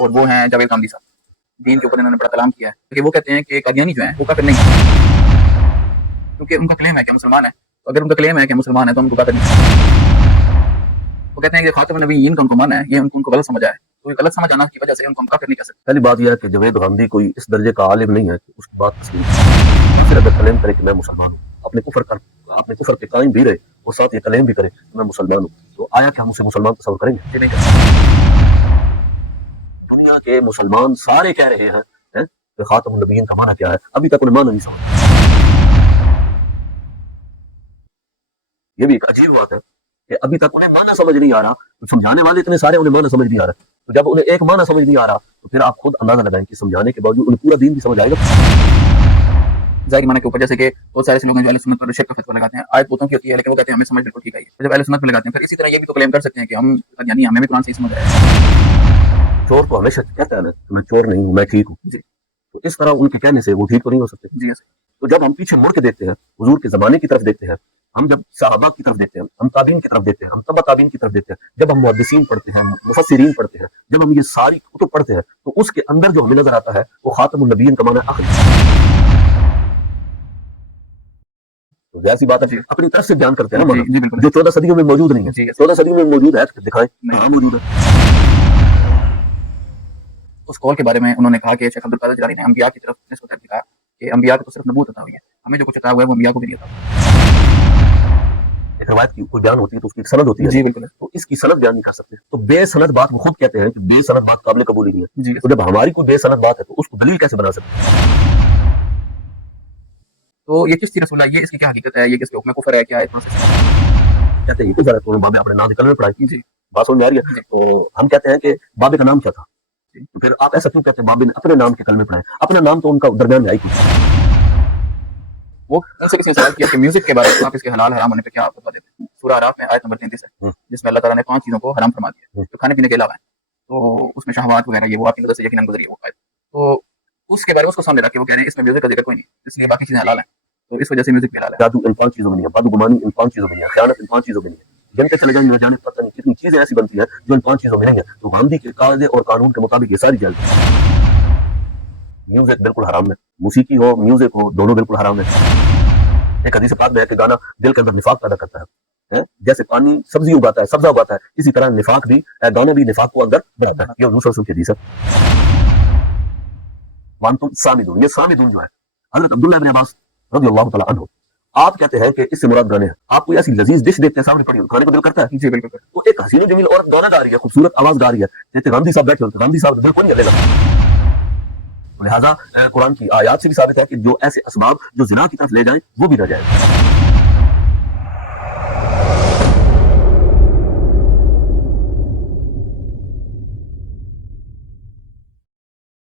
اور وہ ہیں جاوید غامدی صاحب. دین کے اوپر انہوں نے بڑا کلام کیا ہے کہ وہ کہتے ہیں کہ قادیانی جو ہیں وہ کافر نہیں ہے، کیونکہ ان کا کلیم ہے کہ مسلمان ہے. تو اگر ان کا کلیم ہے کہ مسلمان ہے تو ان کو کافر نہیں. وہ کہتے ہیں کہ خاتم النبیین کا ان کو مانا ہے، یہ ان کو غلط سمجھا ہے. تو یہ غلط سمجھ آنا کی وجہ سے ان کو ہم کافر نہیں کہہ سکتے. پہلی بات یہ ہے کہ جاوید غامدی کوئی اس درجے کا عالم نہیں ہے کہ اس کی بات تسلیم. پھر اگر کلیم کرے کہ میں مسلمان ہوں، اپنے کفر کے قائم بھی رہے اور ساتھ یہ کلیم بھی کرے کہ میں مسلمان ہوں، تو آیا کہ ہم اسے مسلمان تصور کریں گے؟ نہیں کرتے. دنیا کے مسلمان سارے کہہ رہے ہیں کہ خاتم النبیین کا معنی کیا ہے، ابھی تک انہیں معنی نہیں سمجھ. یہ بھی ایک عجیب بات ہے کہ ابھی تک انہیں معنی سمجھ نہیں آ رہا. سمجھانے والے اتنے سارے انہیں معنی سمجھ نہیں آ رہا. تو جب انہیں ایک معنی سمجھ نہیں آ رہا تو پھر آپ خود اندازہ لگائیں کہ سمجھانے کے باوجود انہیں پورا دین بھی سمجھ آئے گا؟ ظاہر معنی کے اوپر جیسے کہ بہت سارے لوگ ہیں جو اہل سنت پر شک کا فتویٰ لگاتے ہیں. آیت بہتوں کی ہوتی ہے لیکن وہ کہتے ہیں ہمیں سمجھ بالکل ٹھیک آئی ہے. جب اہل سنت میں لگاتے ہیں پھر اسی طرح یہ بھی تو کلیم کر سکتے ہیں کہ ہم قادیانی ہمیں بھی قرآن صحیح سمجھ آیا ہے. چور تو ہمیشہ کہتا ہے نا کہ میں چور نہیں ہوں، میں ٹھیک ہوں. جی. تو اس طرح ان کے کہنے سے وہ ٹھیک تو نہیں ہو سکتے. جی. تو جب ہم پیچھے مڑ کے دیکھتے ہیں، حضور کے زمانے کی طرف دیکھتے ہیں، ہم جب صحابہ کی طرف دیکھتے ہیں، ہم تابعین کی طرف دیکھتے ہیں، ہم تبع تابعین کی طرف دیکھتے ہیں، جب ہم محدثین پڑھتے ہیں، مفسرین پڑھتے ہیں، جب ہم یہ ساری کتب پڑھتے ہیں تو اس کے اندر جو ہمیں نظر آتا ہے وہ خاتم النبیین کا معنی آخری. تو ظاہر سی بات ہے اپنی طرف سے بیان کرتے ہیں نا معنی جو 14 صدیوں میں موجود نہیں ہے. 14 صدیوں میں موجود ہے دکھائیں کہاں موجود ہے. اس قول کے بارے میں انہوں نے کہا کہ شیخ عبدالقادر جیلانی نے انبیاء کی طرف نسبت کر دیا کہ انبیاء کو تو صرف نبوت عطا ہوئی ہے، ہمیں جو کچھ عطا ہوا ہے وہ انبیاء کو بھی نہیں عطا ہوا. ایک روایت کی کوئی بیان ہوتی ہے تو اس کی سند ہوتی ہے. جی بالکل. تو اس کی سند بیان نہیں کر سکتے. تو بے سند بات وہ خود کہتے ہیں کہ بے سند بات قابل قبول ہی نہیں ہے. جی. تو جب ہماری کوئی بے سند بات ہے تو اس کو دلیل کیسے بنا سکتے ہیں؟ تو یہ کس رسول اللہ، یہ اس کی کیا حقیقت ہے، یہ کس کے حکم کفر ہے، کیا ہے کہتے ہیں کہ تو بابے اپنے نام کے کلمے پڑھائے. جی. بات سمجھ میں آ رہی ہے. تو ہم کہتے ہیں کہ بابے کا نام کیا تھا، تو پھر آپ ایسا کیوں کہتے ہیں بابے نے اپنے نام کے کلمے پڑھائے؟ اپنا نام تو ان کا درمیان میں آئی تھی. وہ ان سے کسی نے سوال کیا کہ میوزک کے بارے میں آپ اس کے حلال حرام ہونے پہ کیا آپ بتا دیتے ہیں. سورہ اعراف میں آیت نمبر 33 ہے جس میں اللہ تعالیٰ نے 5 چیزوں کو حرام فرما دیا جو کھانے پینے کے علاوہ ہیں. تو اس میں شہوات وغیرہ یہ وہ آپ کی نظر سے یقیناً گزری ہے وہ آیت. تو اس کے بارے میں اس کو سامنے رکھ کے وہ کہہ رہے ہیں اس میں میوزک کا ذکر کوئی نہیں، اس لیے باقی چیزیں حلال ہیں. تو اس وجہ سے میوزک بھی حلال ہے. جادو ان 5 چیزوں میں نہیں ہے، بدگمانی ان 5 چیزوں میں نہیں ہے، خیانت ان 5 چیزوں میں نہیں ہے. جنتے چلے جائیں جانے پتہ نہیں کتنی چیزیں ایسی بنتی ہیں جو ان 5 چیزوں میں نہیں ہے. تو غامدی کے قاعدے اور قانون کے مطابق یہ ساری جائز ہے. میوزک بالکل حرام ہے، موسیقی ہو میوزک ہو دونوں بالکل حرام ہے. ایک حدیث پاک میں ہے کہ گانا دل کے اندر نفاق پیدا کرتا ہے. جیسے پانی سبزی اگاتا ہے، سبزہ اگاتا ہے، اسی طرح نفاق بھی گانا بھی نفاق کو اندر بڑھاتا ہے. یہ حضور کی حدیث ہے. وانتم سامدون، یہ سامدون جو ہے حضرت عبداللہ بن عباس رضی اللہ تعالیٰ عنہ آپ کہتے ہیں کہ اس سے مراد گانے ہیں. آپ کوئی ایسی لذیذ ڈش دیکھتے ہیں سامنے پڑی کھانے کو دل کرتا ہے؟ جی بالکل. تو ایک حسین و جمیل عورت گانا گا رہی ہے، خوبصورت آواز گا رہی ہے، جیسے غامدی صاحب بیٹھے ہوتے ہیں، غامدی صاحب دل کو نہیں لے گا. لہٰذا قرآن کی آیات سے بھی ثابت ہے کہ جو ایسے اسباب جو زنا کی طرف لے جائیں وہ بھی نہ جائیں.